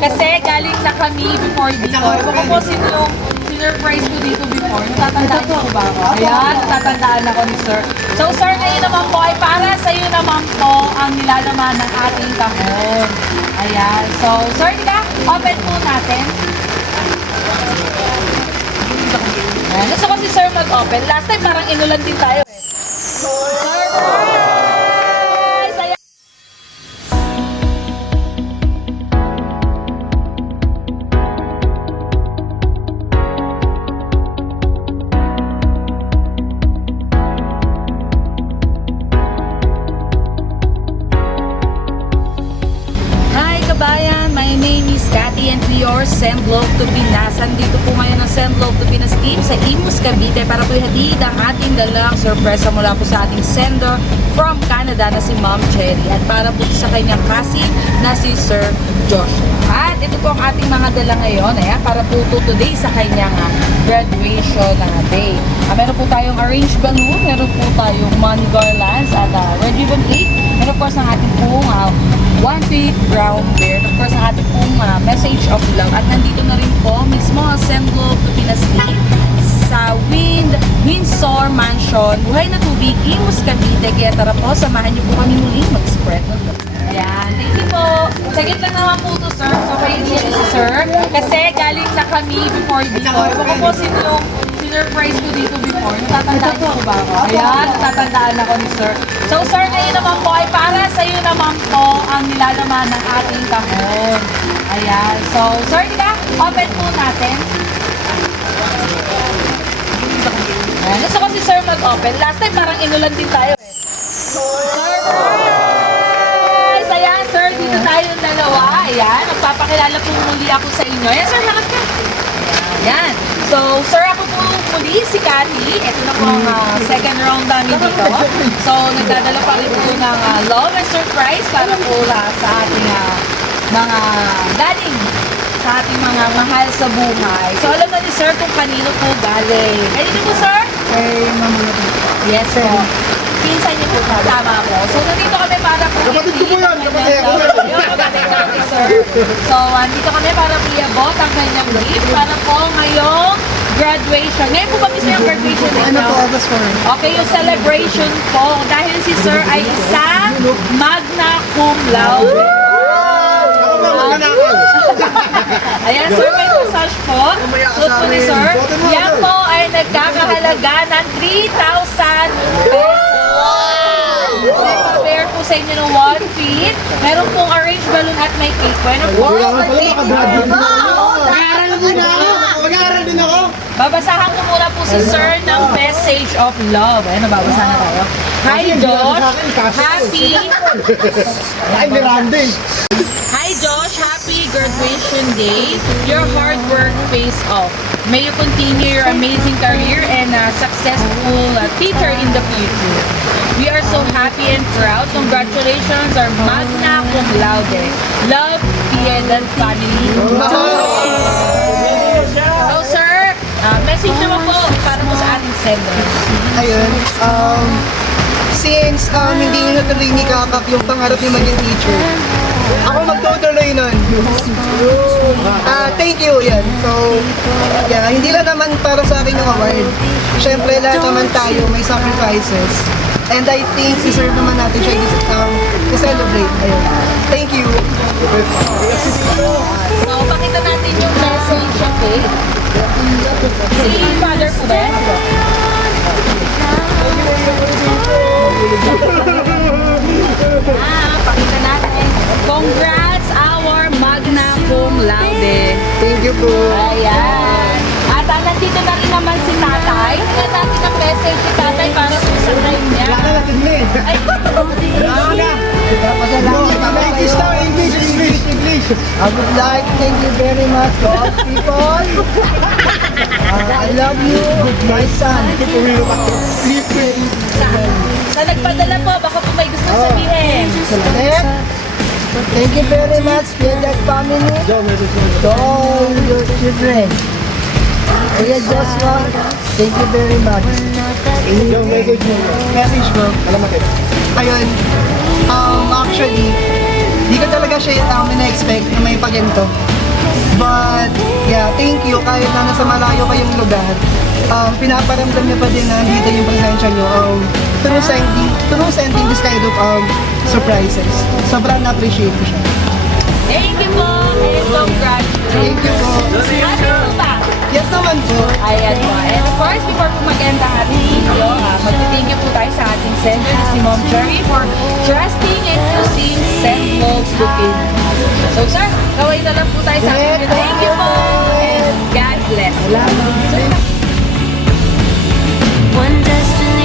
Kasi galing na kami before dito. Ewan ko po sino yung sinurprise ko dito before. Natatandaan niyo ba ako? Ayan, natatandaan ako ni Sir. So Sir, ngayon naman po ay para sa iyo naman po ang nilalaman ng ating kahon. Ayan. So Sir, open po natin. Ayan. Gusto ko si Sir mag-open. Last time parang inulan din tayo. Surprise! Ayan. Hi kabayan, my name is Cathy and we are Send Love to Pinas. Andito po ngayon ang Send Love to Pinas team sa Imus, Cavite para po ihatid ang ating dalang sorpresa mula po sa ating sender from Canada na si Ma'am Cherry at para po sa kanyang cousin na si Sir Josh. At ito po ang ating mga dala ngayon para po today sa kanyang graduation day. Meron po tayong arranged balloon, meron po tayong money garlands at red ribbon cake, and of course ang ating pong 1-feet brown bear. Of course, ang ating pong message of love. At nandito na rin po mismo ang Send Love to Pinas team sa Windsor Mansion, Buhay na Tubig, Imus, Cavite. Kaya tara po, samahan niyo po kami muli mag-spread ng love. Ayan, thank you po. Sagit lang naman po to, Sir. So, kayo niya si Sir. Kasi galing na kami before dito. Ewan ko po sino yung sinurprise ko dito before. Natatandaan niyo ba ako? Ayan, natatandaan ako ni Sir. So, Sir, ngayon naman po ay para sa iyo naman po ang nilalaman ng ating kahon. Ayan. So, Sir, open po natin. Ayan. Gusto ko si Sir mag-open. Last time parang inulan din tayo. Surprise! Ayan, Sir, dito tayong dalawa. Ayan, magpapakilala po muli ako sa inyo. Ayan, Sir, hangat ka. Ayan. So, Sir, ako po muli si Cathy. Ito na po ang second round namin dito. So, nagdadala pa rin po ng love and surprise para po sa ating mga galing sa ating mga mahal sa buhay. So, alam na ni Sir kung kanino po galing. Kanino po, Sir? Kay Mama Natin. Yes, po. Pinsan niyo po. Tama po. So, nandito kami para po Kapatid ko po yan. Kapatid ko. yung kapatid natin, Sir. So, nandito kami para iabot ang kanyang gift para po ngayong graduation. Ngayon po ba mismo yung graduation ninyo? Ano po, August 4? Okay, yung celebration po. Dahil si Sir ay isang magna cum laude. Ako ba, magnanakaw? Ayan, Sir, may massage po. Suot po ni Sir. Yan po ay nagkakahalaga ng 3,000 pesos. May pa-bear po sa inyo ng 1 feet. Meron pong arranged balloon at may cake po. And of course, Mag-aaral din ako! Mag-aaral din ako! babasahan ko muna po si Sir ng message of love. Ayan, nababasa na tayo. Hi, Josh. Happy... Ay, Miranda eh. Hi, Josh. Happy graduation day. Your hard work pays off. May you continue your amazing career and successful teacher in the future. We are so happy and proud. Congratulations, our magna cum laude. Love, Piedad family. So, sir, message naman po para po sa ating sender. Ayun, since hindi nyo natuloy ni Kakak yung pangarap niya maging teacher, ako magtutuloy nun. Thank you, yan. So, yeah, hindi lang naman para sa akin yung award. Siyempre, lahat naman tayo may sacrifices. And I think deserve naman natin siya i-celebrate. Ayun. Thank you. So, pakita natin yung message, okay? Si Father po ba yan? Pakita natin. Congrats, our magna cum laude. Thank you po. Ayan. At nandito na rin naman si Tatay. Tingnan natin ang message ni Tatay para po sa time niya. Ay, English. I would like to thank you very much to all people. I love you, my son. sa nagpadala po, baka po may gusto sabihin. Select. Thank you very much, Piedad family, to all your children. Kuya Joshua, thank you very much. Yung message mo. Message mo. Ayun. Actually, di ko talaga siya na-expect na may paganto. But, yeah, thank you. Kahit na nasa malayo pa yung lugar, pinaparamdam niyo pa din na dito yung presensya niyo. Through sending this kind of surprises. Sobrang na-appreciate ko siya. Thank you po, and congratulations. Thank you po. Happy po ba? Yes naman po. Ayan po. And of course, before po mag-end ang ating video, mag-thank you po tayo sa ating sender, si Mom Cherry, for trusting and choosing Send Love to Pin. So sir, kaway na lang po tayo sa ating video. Thank you po, and God bless. Salamat. So, One destination.